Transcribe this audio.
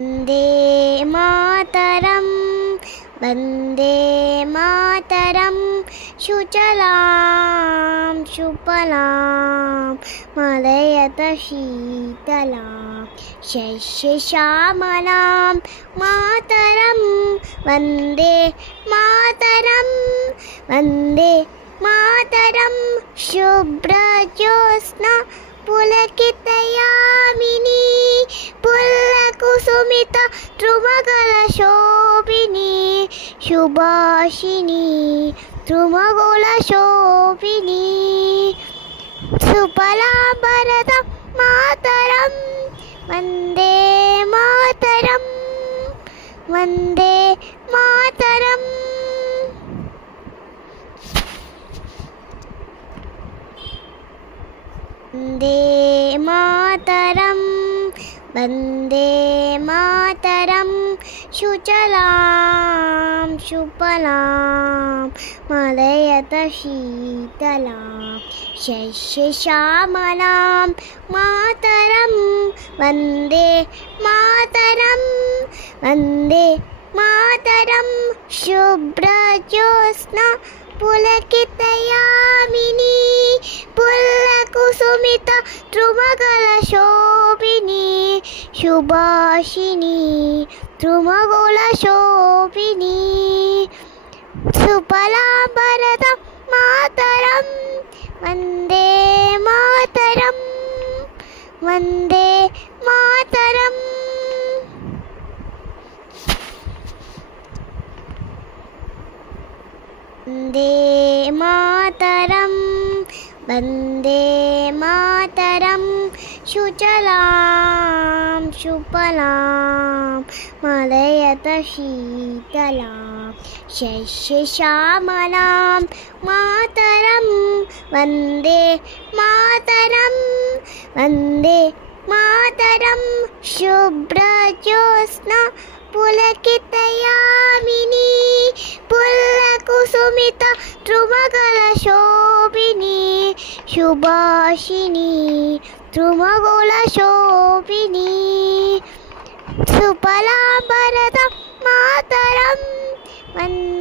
वन्दे मातरं वन्दे मातरं सुजलां सुफलां मलयजशीतलां शस्यश्यामलां मातरं वन्दे मातरं वन्दे मातरं शुभ्रज्योत्स्ना पुलकितयामिनी पुल्लकुसुमित द्रुमगलशोभिनी सुभाषिणी द्रुमगुलशोभिनी सुफलाभरतं मातरं वन्दे मातरं वन्दे मातरम् वन्दे मातरं वन्दे मातरं सुजलां सुफलां मलयजशीतलां शस्यश्यामलां मातरं वन्दे मातरं वन्दे मातरं शुभ्रज्योत्स्ना पुलकितयामिनी पुल्लकुसुमित द्रुमगलशोभिनी सुभाषिणी द्रुमगुलशोभिनी सुफलाभरतं मातरं वन्दे मातरं वन्दे मातरम् वन्दे मातरं वन्दे मातरं सुजलां सुफलां मलयजशीतलां शस्यश्यामलां मातरं वन्दे मातरं वन्दे मातरं शुभ्रज्योत्स्ना पुलकितयामिनी पुल्लकुसुमित द्रुमगलशोभिनी सुभाषिणी द्रुमगुलशोभिनी सुफलाभरतं मातरं वन्दे